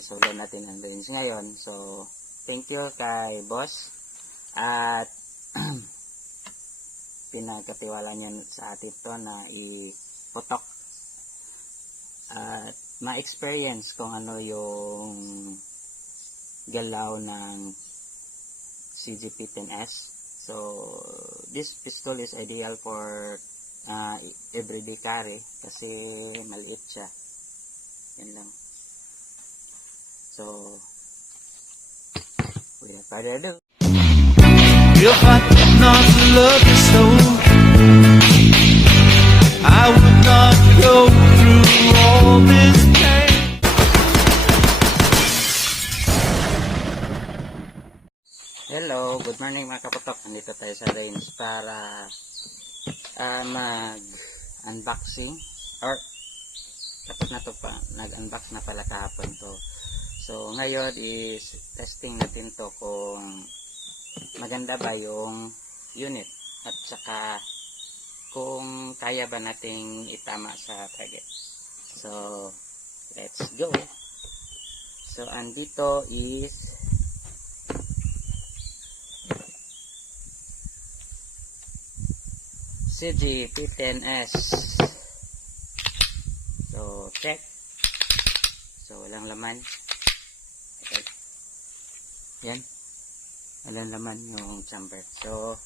solo natin ang range ngayon. So, thank you kay boss at pinagkatiwala niyo sa atin to na iputok at ma-experience kung ano yung galaw ng CGP-10S. So, this pistol is ideal for everyday carry kasi maliit siya. Yan lang. So, without further ado, if I did not love you so, I would not go through all this pain. hello, good morning mga kaputok. Nandito tayo sa range para mag-unboxing or tapos na to pa, nag-unbox na pala kahapon to. So ngayon is testing natin to kung maganda ba yung unit at saka kung kaya ba nating itama sa target. So let's go. So andito is CGP-10S. So check. So walang laman. Okay. Yan. Walang laman yung chamber. So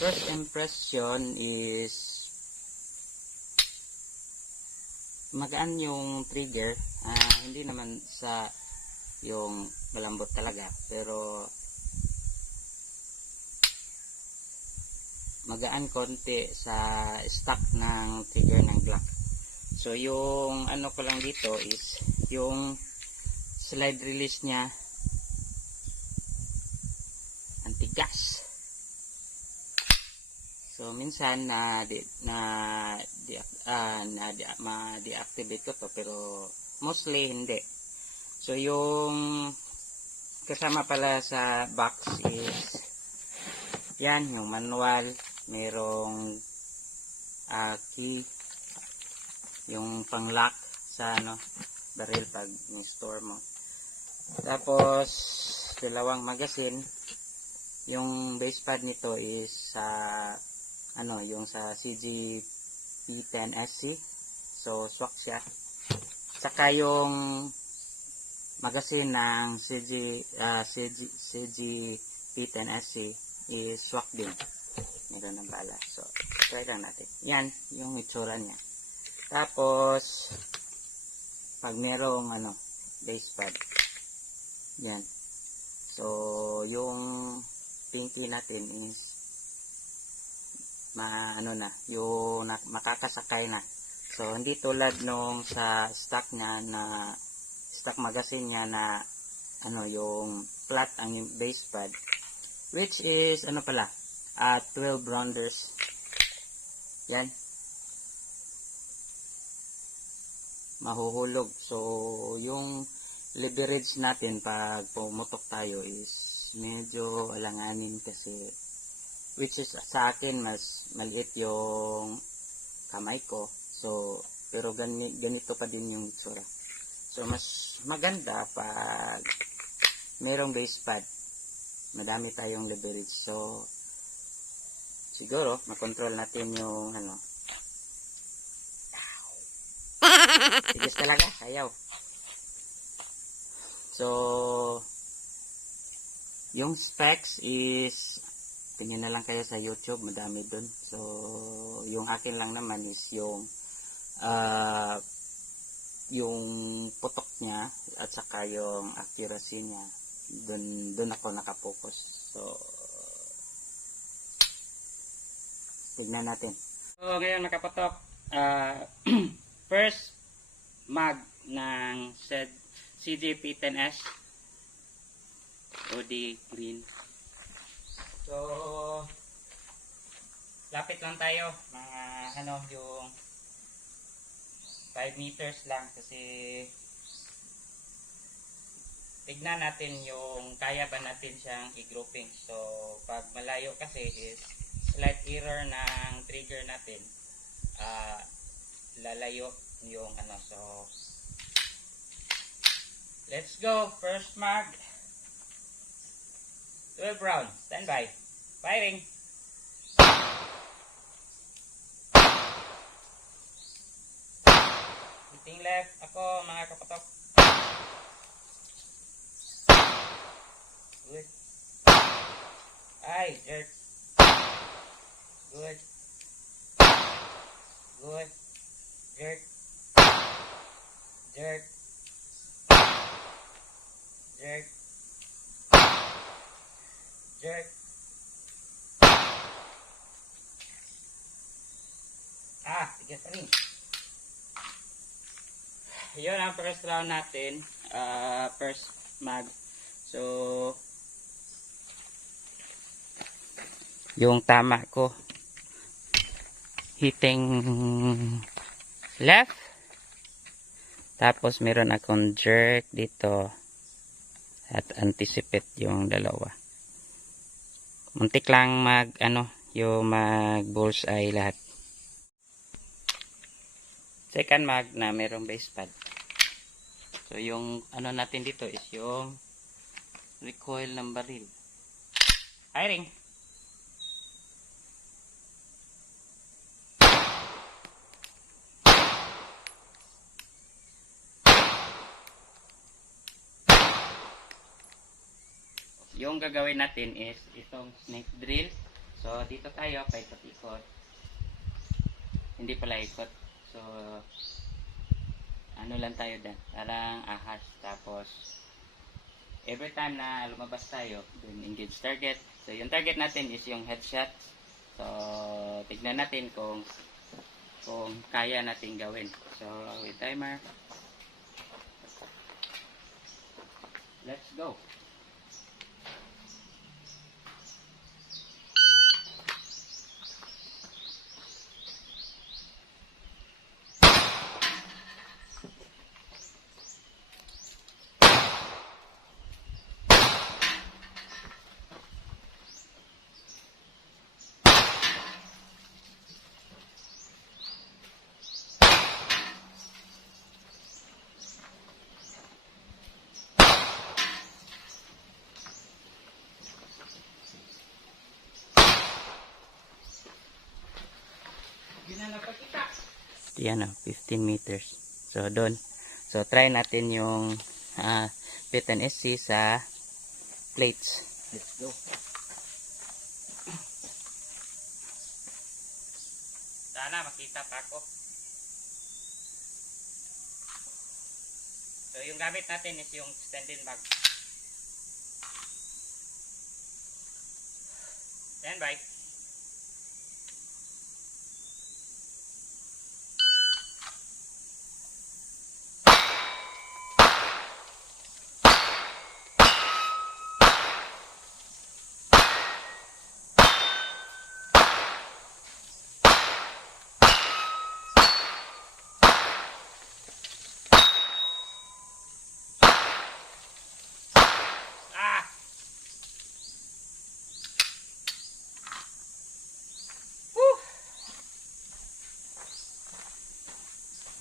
first impression is magaan yung trigger. Hindi naman sa yung malambot talaga, pero magaan konti sa stock ng trigger ng Glock. So yung ano ko lang dito is yung slide release niya antigas. So minsan ma-deactivate ko to, pero mostly hindi. So yung kasama pala sa box is yan, yung manual, merong key, yung pang lock sa barrel pag ni-store mo. Tapos dalawang magazine. Yung base pad nito is sa yung sa CGP-10SC. So swak siya. Saka yung magazine ng CGP-10SC is swak din. Meron ng bala. So try lang natin. Yan yung itsura niya. Tapos pag merong base pad, yan. So yung pinky natin is yung makakasakay na. So hindi tulad nung sa stock niya na stock magazine niya na yung flat ang base pad, which is 12 rounders. Yan, mahuhulog. So yung leverage natin pag pumutok tayo is medyo alanganin kasi, which is sa akin mas maliit yung kamay ko. So pero ganito pa din yung itsura. So mas maganda pag merong base pad, madami tayong leverage. So siguro makontrol natin yung tigis talaga, ayaw. So yung specs is tingin na lang kayo sa YouTube, madami dun. So yung akin lang naman is yung putok niya at saka yung accuracy niya. Dun ako nakapokus. So tignan natin. So ngayon nakapotok, first mag ng CGP-10S OD green. So lapit lang tayo, mga yung 5 meters lang, kasi tignan natin yung kaya ba natin siyang i-grouping. So pag malayo kasi is slight error ng trigger natin, lalayo yung so Let's go. First mag. 12 round. Stand by. Firing. Hitting left. Ako mga kapatok. Good. Ay, jerk. Good. Good. Jerk. Jerk. Jerk. Jerk. Tigas pa rin. Yun ang first round natin. First mag. So, yung tama ko, hitting left. Tapos meron akong jerk dito. At anticipate yung dalawa. Muntik lang yung mag bullseye lahat. Second mag na merong base pad. So yung natin dito is yung recoil ng baril. Firing. Yung gagawin natin is itong snake drill. So dito tayo paikot-ikot. Hindi pala ikot. So lang tayo dyan. Parang ahas. Tapos every time na lumabas tayo, dun engage target. So yung target natin is yung headshot. So tignan natin kung kaya natin gawin. So with timer. Let's go. Yan 15 meters. So doon. So try natin yung P10SC sa plates. Let's go. Sana makita pa ako. So yung gamit natin is yung extended bag. Stand by.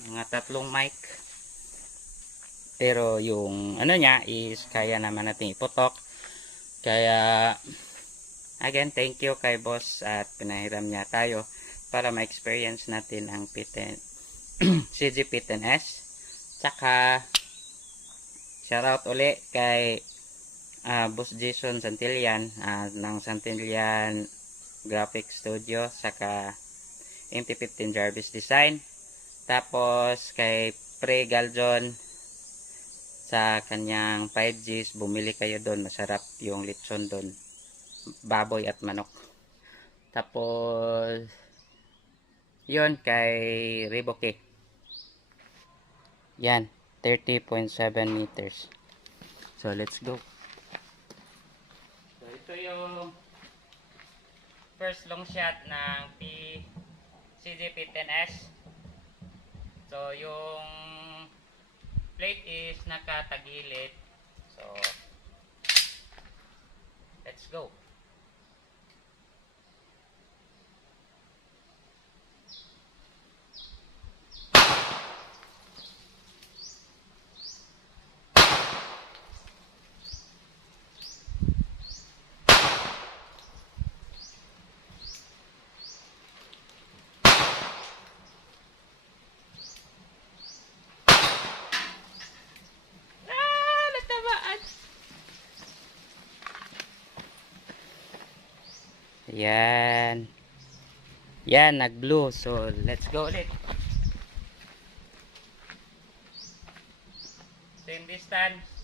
Mga 3 mic. Pero yung niya is kaya naman natin iputok. Kaya again, thank you kay boss at pinahiram niya tayo para ma-experience natin ang P10 CG P10S. Tsaka shoutout uli kay Boss Jason Santillan ng Santillan Graphic Studio, saka MT15 Jarvis Design. Tapos kay Pre Galjon sa kanyang 5Gs, bumili kayo doon, masarap yung lechon doon, baboy at manok. Tapos yun kay Riboke, yan 30.7 meters. So let's go. So ito yung first long shot ng CG P10S. So yung plate is nakatagilid. So let's go. Yan. Yan, nag-blue. So, let's go ulit. Same distance.